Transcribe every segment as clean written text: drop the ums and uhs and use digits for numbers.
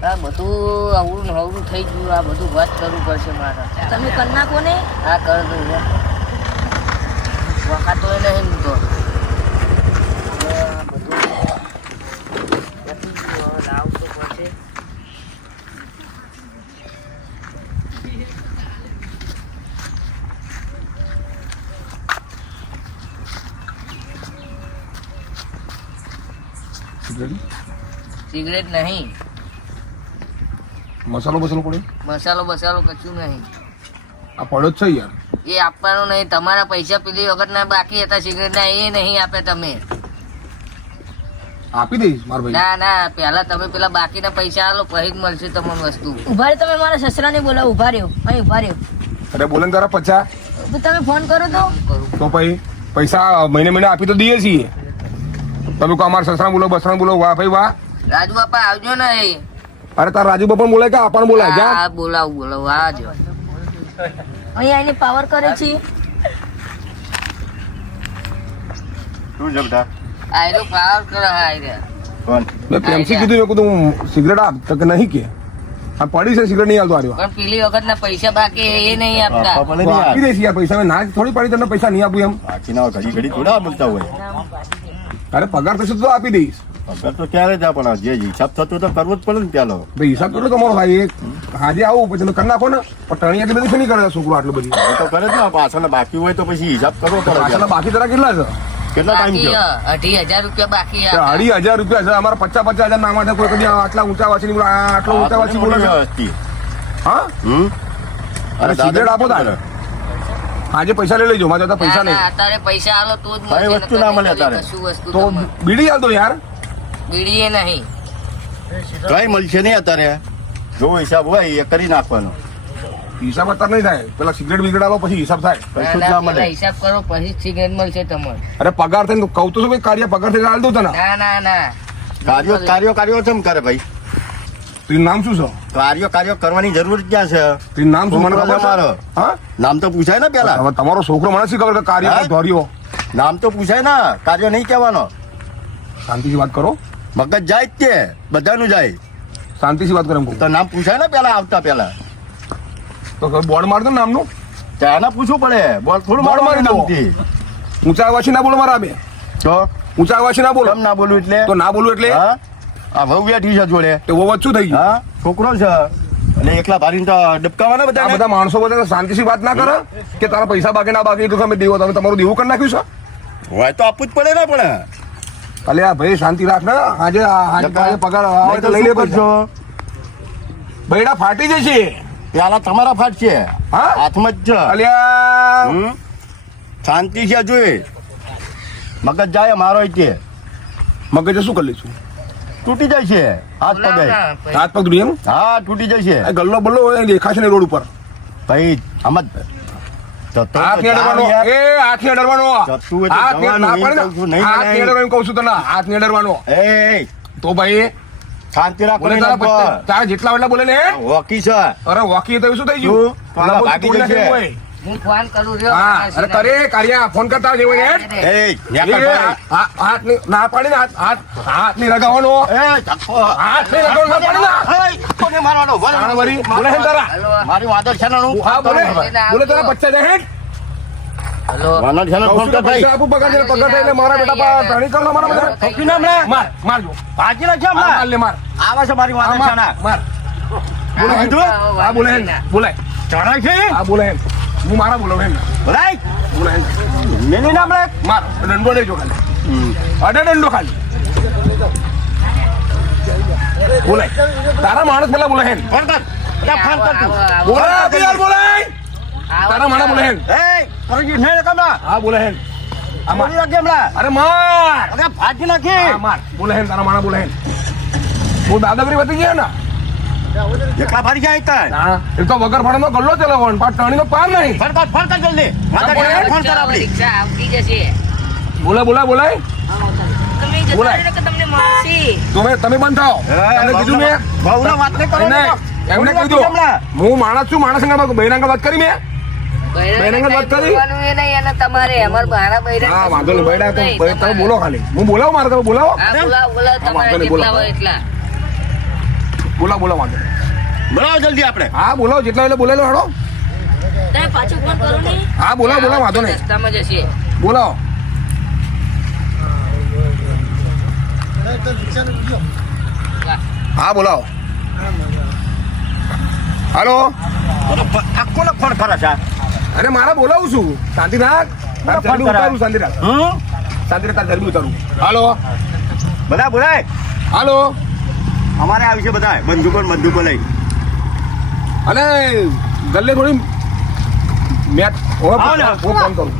આ બધું અવળું ને હવળું થઈ ગયું. આ બધું વાત કરવું પડશે મારે. તમે કરી નાખો ને. હા કર દઉં વખત તો નહીં તો લાવવું તો પડશે. સિગરેટ નહીં, મસાલો બસાલો પડે, મસાલો બસાલો કશું નહીં. આ પડ્યો જ છે યાર. એ આપવાનું નહીં. તમારા પૈસા પેલી વખત ના બાકી હતા સિગરેટ ના, એ નહીં આપે તમે. આપી દઈશ મારા ભાઈ. ના ના, પેલા તમે પેલા બાકીના પૈસા આલો, પછી જ મળશે તમને વસ્તુ. ઉભા રહ્યો, તમે મારા સસરા ને બોલાવો. ઉભા રહ્યો, અહીં ઉભા રહ્યો. અરે બોલે ને તારા 50 તમે ફોન કરો તો પછી પૈસા મહિને મહિને આપી તો દઈએ છીએ. તમે કહો અમારા સસરા બોલો બસરા બોલો. વાહ ભાઈ વાહ. રાજુ બાપા આવજો ને. અરે તારા રાજુ બાપા બોલાય કે આપણને બોલાય? જા હા બોલાવું બોલાવું. આવજો. અહીંયા આવીને પાવર કરે છે. શું છે બધા? આયરો પાવર કરે. આયરે કોણ? મેં પ્રેમથી કીધું, મેં કીધું સિગરેટ આપ તો કે નહીં કે આ પડી છે સિગરેટ નહીં આવતો આર્યો. પણ પેલી વખત ના પૈસા બાકી એ નહીં આપતા. આપવા પડે તો ને આપી યાર. દઈશ યાર પૈસા. ના થોડી પડી તને પૈસા નહીં આપું એમ. બાકી ના હોય, ઘડી ઘડી થોડા બોલતા હોય. અરે પગાર થશે તો આપી દઈશ. પગાર તો ક્યારે જ પણ જે હિસાબ થતો તો કરવો જ પડે ને પેલો. ભાઈ હિસાબ કેટલો તમારો ભાઈ? હાજે આવું પછી તમે કરી નાખો ને. પણ ટણી એટલી બધી નહીં કરે છોકરો આટલું બધી. હવે તો કરે જ ને પાછળ બાકી હોય તો પછી હિસાબ કરવો પડે. પાછળ બાકી તારા કેટલા છે? કેટલા ટાઈમ બાકી થયો? 2,500 રૂપિયા બાકી. 2,500 રૂપિયા છે. અમારા 50,000 ના માટે કોઈ કદી આટલા ઊંચા વાંચી બોલે, આટલો ઊંચા વાંચી બોલે છે. હા અરે સિગરેટ આપો તારે. આજે પૈસા લઈ લેજો. મારા જોતા પૈસા નહીં. અત્યારે પૈસા આલો તો જ કઈ વસ્તુ ના મળે અત્યારે? કશું વસ્તુ તો બીડી આલ દો યાર. બીડી એ નહીં. કઈ મળશે નહીં અત્યારે. જો હિસાબ હોય એ કરી નાખવાનો. હિસાબ અત્યારે નહીં થાય. પેલા સિગરેટ બિગરેટ આલો પછી હિસાબ થાય. કશું જ ના પેલા મળે. હિસાબ કરો પછી સિગરેટ મળશે તમને. અરે પગાર થઈને કહું તો શું ભાઈ? કાર્ય પગાર થઈને આલ દઉં તને. ના ના ના. કાર્યો કેમ કરે ભાઈ? તારું નામ શું છે? કાર્યો કરવાની જરૂર ક્યાં છે? તારું નામ શું મને ખબર છે? મારો હા નામ તો પૂછાય ને પેલા. હવે તમારો છોકરો મને શી ખબર કે કાર્ય હા? ધોર્યો? નામ તો પૂછાય ને. કાર્યો નહીં કહેવાનો. શાંતિથી વાત કરો. મગજ જાય જ તે બધાનું જાય. શાંતિથી વાત કરો એમ કહું. તો નામ પૂછાય ને પેલા આવતા પેલા. તો બોર્ડ માર દો ને નામનું. ત્યાંના પૂછવું પડે. બોલ થોડું બોલ મારી દો. નામથી. ઊંચા અવાજથી ના બોલો મારા બે. તો ઊંચા અવાજથી ના બોલો. કેમ ના બોલું એટલે? તો ના બોલું એટલે હા આ વહુ બેઠી છે જોડે. તો વોવત શું થઈ ગયું? હા છોકરો છે અને એકલા ભારીને તો ડબકાવાના આ બધા. બધા માણસો બધા શાંતિથી વાત ના કરે કે તારા પૈસા બાકી ના બાકી તો તમે દેવો. તમે તમારું દેવું કરી નાખ્યું છે. હોય તો આપવું જ પડે ને પણ. અલે આ ભાઈ શાંતિ રાખ ને. આજે પગાર આવે તો લઈ લે કરજો. બૈડા ફાટી જશે. પેલા તમારા ફાટ છે. હા? હાથમાં જ છે. અલ્યા હમ? શાંતિ છે જોઈ. મગજ જાય મારો તે મગજ શું કરી લઈશું? તૂટી જાય છે. હાથ પગે હાથ પગ દુનિયા એમ હા તૂટી જાય છે આ ગલ્લો બલ્લો હોય દેખાશે ને રોડ ઉપર. ભાઈ આમાં તો હાથ નહીં અડવાનો. એ હાથ નહીં અડવાનો. જતું હોય તો હાથ નહીં જવાનું. ના એમ પાડે કહું છું, ને. નહીં હાથ જણાય. નહીં અડવાનો એમ કહું છું તને. હાથ નહીં અડવાનો. એ તો ભાઈ શાંતિ રાખો બોલે ને તારા નંબર. તારા જેટલા વેટલા બોલે ને. હોકી છે. અરે વોકી તો શું થઈ શું? ગયું? પેલા ભાગી તોડી જશે. નાખે કોઈ. હું ફોન કરું રહ્યો. હા અરે કરે કાર્યા ફોન કરતા જેવો ને. એ ન્યા કર ભાઈ. હાથ ની ના પાડી ને. હાથ ની લગાવવાનો. એ ધક્કો. હાથ ની લગાવવાનો ના પાડી ને. એ, ધક્કો ને મારવાનો. તારા વળી બોલે હે તારા. મારી વાદળ છે ને હું હા બોલે ના, બોલે તારા બચ્ચા જાય હે. હલો. વાનર છે ને ફોન કર ભાઈ. પૈસા આપું પગાર છે, પગાર થાય એટલે મારા બેટા પા ધણી કર લો મારા બધા. ઠોકી ના હમણાં. માર મારજો. ભાગી નાખ માર હમણાં. લે માર. આવે છે મારી વાદળ છે ને. માર બોલે હે. હા બોલે હે બોલે. ચડાય છે. હા બોલે હે. હું મારા બોલો હે બોલાય. બોલે હે. મેની નામ લે. માર દંડો લેજો ખાલી. અડે દંડો ખાલી. બોલે તારા માણસ પેલા બોલે હે. ફોન કર. ફોન કર તું. બોલે અભી યાર બોલે. તારા માણસ બોલે હે. એ કરજી ને કમલા. હા બોલે હે. અમારી વાગે હમણાં. અરે માર. અરે ભાગી નાખી. હા માર બોલે હે. તારા માણસ બોલે હે. હું દાદાગીરી વધી ગયા ને. એકલા ભારી જાય કાંઈ. હા એ તો વગર ફાળાનો ગલ્લો ચલાવવાનો પણ ટણીનો પાર નહીં. ફોન કર જલ્દી. માતા ફોન કર આપણી. રિક્ષા આવતી જશે. બોલે બોલે બોલે. તમે જતા બોલાય. રહેજો કે તમને મારશે. તમે બંધ થાઓ. તમને કીધું મેં બહુના વાત નહીં કરો એને એમને કીધું હું માણસ છું. માણસ અંગા બહેરાંગા વાત કરી મેં. બૈરાંગા વાત કરી? બોલવાનું એ નહીં અને તમારે અમાર બહારા બૈરા હા વાંધો નહીં બૈડા તો તમે બોલો ખાલી. હું બોલાવો મારે તમે બોલાવો. હા બોલાવો હા, તમારે વાંધો નહીં, જેટલા બોલાવો. હોય એટલા. બોલાવો વાંધો નહીં. બોલાવો જલ્દી આપણે. હા બોલાવો જેટલા એટલે બોલાવી લો હેડો. તમે પાછું ફોન કરો નહીં. હા બોલાવો વાંધો નહીં. રસ્તામાં જશે બોલાવો. હા બોલાવો. હાલો. કોને ફોન કરે છે? અરે મારા બોલાવું છું. શાંતિ રાખ. તાર ફોન જલ્દી કરા. ઉતારું શાંતિ રાખ. શાંતિ રાખ, તાર જલ્દી ઉતારું. હાલો બોલાય હાલો. અમારે આવી છે બધા બંદૂકો લઈ. અને ગલ્લે થોડી મેચ આવો ને. હું ફોન કરું.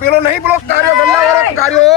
પેલો નહીં પેલો કાર્યો ગલ્લા વાળો કાર્યો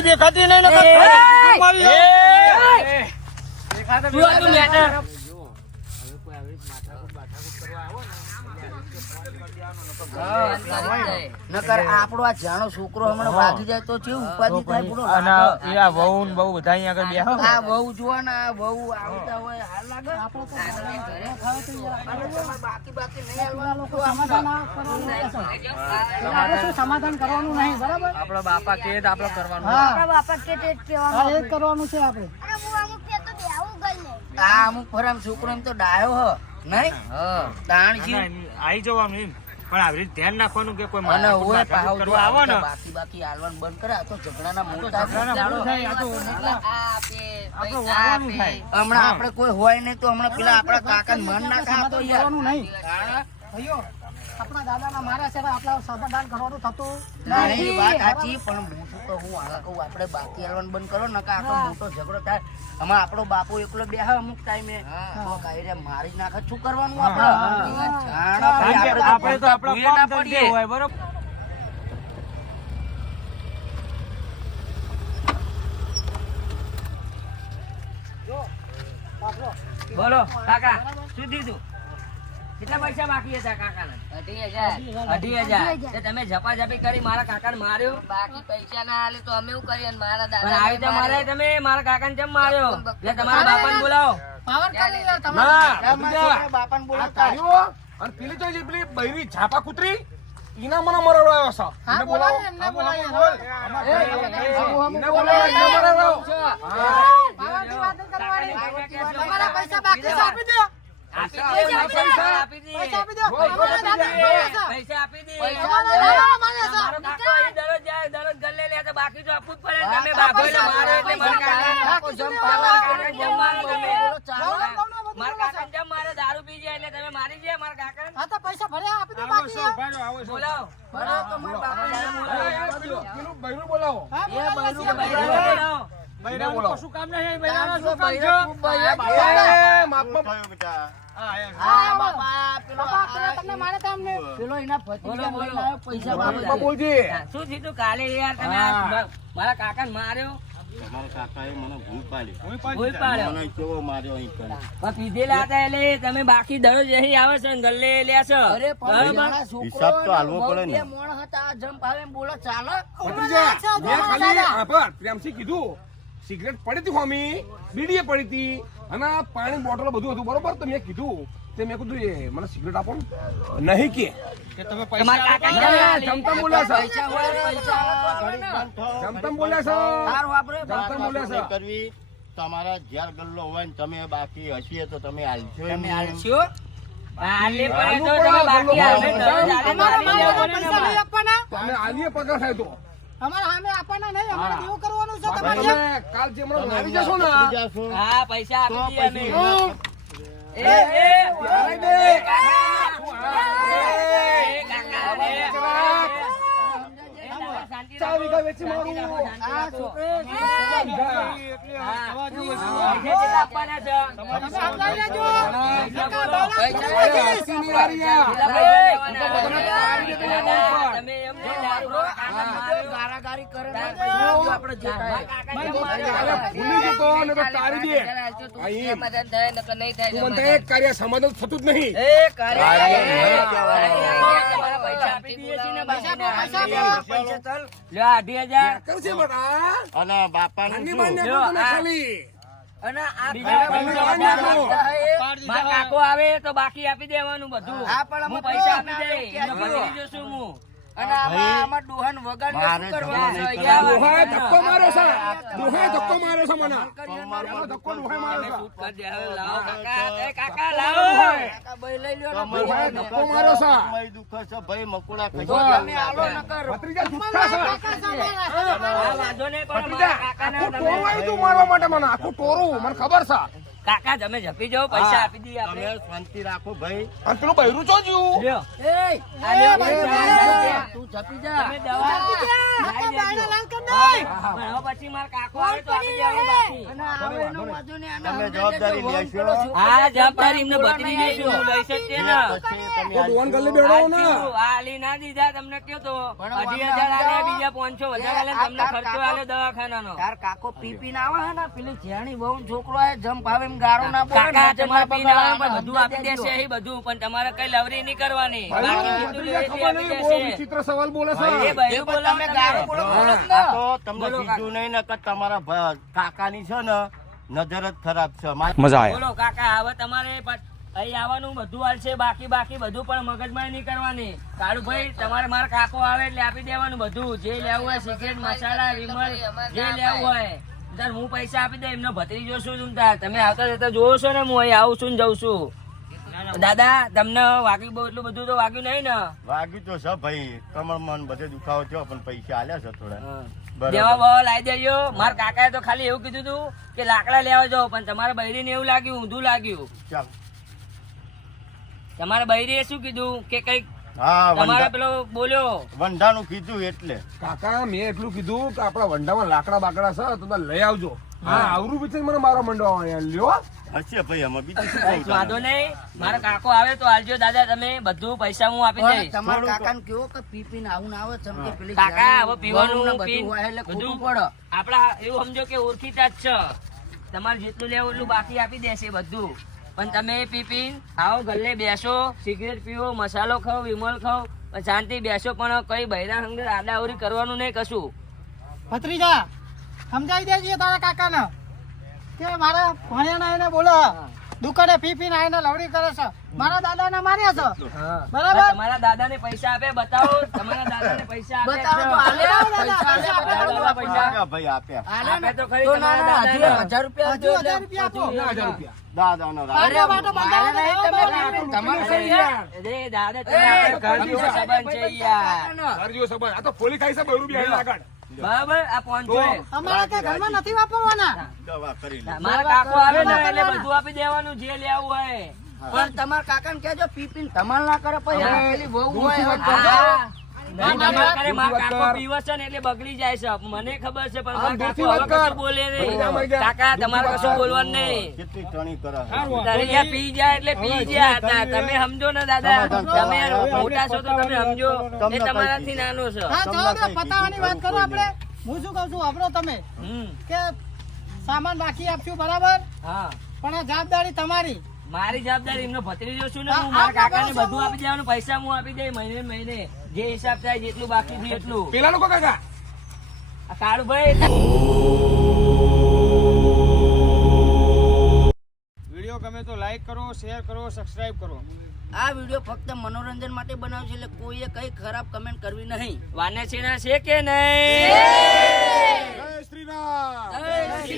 દેખાતી નહીં નકર આપણો આ જાણો છોકરો હમણાં ભાગી જાય તો છે ઉપાધિ થાય પૂરો વહુ ને બહુ બધા અહીંયા આગળ બેહો આ વહુ જોવા ને આ વહુ આવતા હોય હાલ લાગે બાકી નહીં સમાધાન કરવાનું નહીં બરાબર આપણા બાપા કે આપણે કરવાનું કરવાનું છે આપણે આ અમુક ફરામ છોકરો એમ તો ડાયો હ નહીં તાણ છે આવી જવાનું એમ પણ આવી રીતે ધ્યાન રાખવાનું કે કોઈ અને માણસ ઓય માથાકૂટ પાહો કરવા આવો ને બાકી હાલવાનું બંધ કરે આ તો ઝઘડાના મોટા ચાલુ થાય આ તો હમણાં આપણે કોઈ હોય નહીં તો હમણાં પેલા આપણા કાકા મન ના ખાતો યાર કરવાનું નહીં તાણ ભાઈઓ આપણા દાદાના મારા છે આપણા સમાધાન કરવાનું થતું નહીં વાત સાચી પણ હું શું કહું આગળ કહું આપણે બાકી હાલવાનું બંધ કરો ને કે આખો મોટો ઝઘડો થાય આમાં આપણો બાપો એકલો બેહે અમુક ટાઈમે તો કાંઈ મારી નાખે શું કરવાનું આપણે આપણે તો આપણા કામ ધંધે હોય બરોબર બોલો કાકા શું દીધું કેટલા પૈસા બાકી હતા કાકાને 2,000 તમે ઝપાઝપી કરી મારા કાકાને માર્યો બાકી પૈસા ના હાલે તો અમે શું કરીએ મારા પણ દાદા આવી રીતે મારે તમે મારા કાકાને કેમ માર્યો એટલે તમારા બાપાને બોલાવો પાવર કરી યાર તમે બાપાને બોલાવો કાર્યો અને પેલી તો પેલી બૈરી ઝાપા કૂતરી ઈના મને મરવાયો છે હા બોલાવો એમને બોલાવો ઈને બોલાવો ઈને મરવાયો પાવરની વાત નહીં કરવાની તમારા પૈસા બાકી છે આપી દો પૈસા આપી દી પૈસા આપી દો અમારા દાદા મારે છે પૈસા આપી દી અમારા દાદા મારે છે મારો કાકો અહીં દરરોજ જાય દરરોજ ગલ્લે લે તો બાકી તો આપવું જ પડે ને. તમે બાપોને મારો એટલે મને કાકા જમ કીધું પાવે, ને, કોને જમવાનું ગમે, બોલો ચાલો. મારા કાકાને જેમ મારે દારૂ પી જાય એટલે તમે મારી જાય મારા કાકાને. હા તો પૈસા ભર્યા આપી દો બાકી બોલાવો. બરાબર, તો મારા બાપાને પેલું બૈરું બોલાવો. હા એ બૈરું બોલાવો. બોલાવો. બૈરા બોલાવો. તાર જો બૈરું ખૂબ બૈરું. એ, માપમાં થયો બેટા હા, બાપા, પેલો બાપા પેલા તમને મારે તો અમને પેલો એના ભત્રીજા બોલો, લઈને આવ્યો, પૈસા માપમાં બાપા. બોલજે. શું થયું તું કાલે યાર તમે મારા કાકાને માર્યો તમારા કાકાએ મને ભૂલ પાડી ભૂલ પાડ્યો મને કેવો માર્યો અહીં કરે પણ પીધેલા હતા એટલે તમે બાકી દરરોજ અહીં આવે છે ને ગલ્લે લ્યા છો અરે પણ બરાબર? નાના છોકરો હિસાબ તો હાલવો બહુ પડે ને. બે મોણ હતા, આ જમ પાવે એમ બોલો ચાલો. ભત્રીજા, મેં ખાલી આભાર પ્રેમથી કીધું સિગરેટ પડી હતી હોમી, બીડીએ પડી હતી અને આ પાણી બોટલ બધું હતું બરોબર. તો મેં કીધું તે મેં કીધું એ મને સિગરેટ આપો ને. નહીં કે તમારા કાકાને ના, જમતા બોલ્યા છે. પૈસા હોય, પૈસા આવે તો ઘડીક બંધ થો. જમતા બોલ્યા છે. સારું વાપરે, જમતા બોલ્યા છે. કરવી તમારા જ્યાર ગલ્લો હોય ને તમે બાકી હસીએ તો તમે હાલશો તમે નહીં. હાલશો? હાલે પડે હાલવું તો પડે, તમે બાકી હાલવું હાલે પડે. દરરોજ હાલે અમારા મારી મારે લેવો પડે ને પૈસા નહીં અમારે. આપવાના તો અમે આલીએ પગાર થાય તો અમારા સામે આપવાના નહીં અમારે હા. દેવું કરવાનું છે બાકી તમારે તમે કાલ જે હમણાં આવી જશો ને પકડી જશો. હા પૈસા તો આપી દઈએ અમે પછી ત્યારે દે. ચાર વીઘા વેચી મારું. આ છોકરે તમે સમજાવી લેજો વેચીની વારી આ. ગારાગારી કરે ને પૈસા આપણે જતા ભૂલી જતો ને તો તારી દે. અહીં. તું મને એક કાર્ય સમાધાન થતું જ નહીં. કરશે બટા. અને બાપાનું આની શું? બાને જો, કહું તને આ. ખાલી. અને આ બીજા પૈસા મારા કાકો આવે તો બાકી આપી દેવાનું બધું હા, પણ અમે હું પૈસા તો આપી દઈ ના ભરી જશું હું અને આમાં ડોહાન વગાડીને મારે શું કરવાનું જવા છે? નહીં ડોહાએ ધક્કો માર્યો છે. ડોહાએ ધક્કો માર્યો છે મને. પેલો ધક્કો ડોહાએ માર્યો છે. કરી દે, હવે લાવો કાકા એ કાકા લાવો કાકા ભાઈ લઈ લ્યો ને તમારે ડોહાએ ધક્કો માર્યો છે. સમય દુઃખ છે ભાઈ મકોડા ખાઈ તો ગયા. તમે આલો નકર ભત્રીજા જુઠ્ઠા છે. કાકા સામે આ વાંધો નહીં પણ ભત્રીજા, મારા કાકાને આખું તમે- ટોળું આવ્યું તું મારવા માટે મને. આખું ટોળું. મને ખબર છે. કાકા તમે જપી જાઓ પૈસા આપી દઈએ તમે આપણે શાંતિ રાખો ભાઈ. અને પેલું બૈરું ચો જ્યું? લ્યો. એ આ લ્યો પૈસા. તું જપી જા તમે દવા લાવી દેજો. પણ હવે પછી મારા કાકો આવે તો આપી દેવાનું બાકી. અને આવે એનો વાંધો નહીં, આને તમે સમજાઈ જવાબદારી દેજો. લેશો. પેલો છોકરો હા જવાબદારી એમને બદલી દઈશું હું લઈ શકીએ ને પછી તમે તો ડોહાને ગલ્લે બેઠો ને. આ આલી ના દીધા તમને કયો તો પણ 2,000 આલે વાંધો બીજા 500 વધારે આલે તમને ખર્ચો આલે દવાખાનાનો તાર કાકો પી પી ના આવે ને પેલી જેણી બહુ છોકરો આવે જમ ભાવે એમ ગારો ના બોલે ને, કાકા આજે તમારે મારા પીને આવે બગાડ પણ બધું આપી દેજો. દેશે એ બધું પણ તમારે કઈ લવરી નહીં કરવાની બાકી જેટલું ભત્રીજા લેવું એ ખબર નહીં, આપી બહુ દેશે. વિચિત્ર સવાલ બોલે એ છે. ભાઈ એ બોલો તમે ગારો બોલો બોલો જ આ ને. તો તમને બોલો કીધું નહીં ને કે તમારા કાકાની છે ને નજર જ ખરાબ છે. બોલો કાકા હવે તમારે અહીં આવવાનું બધું હાલશે બાકી બધું પણ મગજમાં નહીં કરવાની કાળુભાઈ તમારે મારા કાકો આવે એટલે આપી દેવાનું બધું જે લેવું હોય સિગરેટ મસાલા વિમલ જે લેવું હોય તાર હું પૈસા આપી દે એમનો ભત્રીજો છું તું તાર તમે આવતા જતા જોવો છો ને હું અહીં આવું છું ને જઉં છું દાદા તમને વાગ્યું બહુ એટલું બધું તો વાગ્યું નહીં ને વાગ્યું તો છે ભાઈ કમળમાં બધે દુખાવો થયો પણ પૈસા આલ્યા છે થોડા બરાબર. દેવા બવા લાવી દેજો મારા કાકાએ તો ખાલી એવું કીધું હતું કે લાકડા લેવા જાઓ પણ તમારા બૈરીને એવું લાગ્યું ઊંધું લાગ્યું ચાલ. તમારા બૈરીએ શું કીધું કે કઈક હા તમારે પેલો બોલ્યો વંઢાનું કીધું એટલે કાકા મેં એટલું કીધું કે આપણા વંડામાં લાકડા બાકડા છે તો તમે લઈ આવજો. હા આવરું બિચારી મને મારો મંડો લ્યો. હશે ભાઈ આમાં બીજું શું કહું વાંધો તમને? નહીં મારા કાકો આવે તો આલજો દાદા તમે બધું પૈસા હું આપી પણ દઈશ તમારા કાકાને કેવો કે પી પીને આવું ના આવે ચમ કે પેલી કાકા જેણી હવે પીવાનું વહુ ને બધું પીન હોય એટલે ખોટું બધું પડે. આપડા એવું સમજો કે ઓળખીતા જ છે તમારે જેટલું લેવું એટલું બાકી આપી દેશે બધું પણ તમે પી પીન આવો ગલ્લે બેસો સિગરેટ પીવો મસાલો ખાઓ વિમલ ખાઓ પણ શાંતિ બેસો પણ કઈ બૈરા સંગ આડાવરી કરવાનું નહીં કશું ભત્રીજા સમજાવી દેજે તારા કાકાને કે મારા ભણ્યાના એને બોલો દુકાને પી પીને આઈને લવડી કરે છે મારા દાદાને માર્યા છે બરાબર? પણ તમારા દાદાને પૈસા આપે બતાવો તમારા દાદાને પૈસા આપે બતાવો તો હાલે, પૈસા હાલે, બતાવો તો પૈસા આપ્યા ભાઈ આપ્યા હાલે ને. આપે તો ખરી તો તમારા ના, ના, દાદાને. હજુ 1000 રૂપિયા હજુ આપજો 1000 રૂપિયા આપો. 1000 રૂપિયા. દાદાનો રાજ. અરે વાટો મારે નહીં, તમે બંધાવો, પી પીને તમારે અરે કરી યાર. અરે દાદા તમે ઘર જેવો સંબંધ છે યાર ઘર જેવો સંબંધ. આ તો ફોલી ખાઈ છે બૈરું બેહાડીને આગળ. બરાબર આ 500 અમારે કે ઘરમાં નથી વાપરવાના. દવા કરી લે. મારા કાકો આવે ને એટલે બધું આપી દેવાનું જે લેવું હોય. પણ તમારા કાકાને કહેજો પી પીને ધમાલ ના કરે પછી હા. પેલી વહુ હોય હવે હા. જોજો. ના, ના, કરે, મારા કાકો પીવે છે ને એટલે બગડી જાય છે મને ખબર છે પણ મારા કાકો હવે કશું બોલે નહીં. કાકા તમારે કશું બોલવાનું નહીં. કેટલી ટણી કરે તારે યાર પી જાય એટલે પી ગયા હતા. તમે સમજો ને દાદા, તમે મોટા છો તો તમે સમજો એ તમારાથી નાનો છે. હા ચાલો ને પતાવવાની વાત કરો આપણે. હું શું કહું છું આપણો તમે હમ. કે સામાન રાખી આપશું બરાબર, હા, પણ આ જવાબદારી તમારી. મારી જવાબદારી એમનો ભત્રીજો છું ને, હા, હું મારા હા, કાકાને બરાબર. બધું આપી દેવાનું, પૈસા હું આપી દઈ મહિને મહિને જે હિસાબ થાય જેટલું બાકી છે એટલું. પેલા લોકો કાકા આ કાળુભાઈ વિડીયો ગમે તો લાઈક કરો, શેર કરો, સબસ્ક્રાઇબ કરો. આ વિડીયો ફક્ત મનોરંજન માટે બનાવ્યો છે એટલે કોઈએ કઈ ખરાબ કમેન્ટ કરવી નહીં. વાનેસીના છે કે નહીં? જય શ્રી રામ જય શ્રી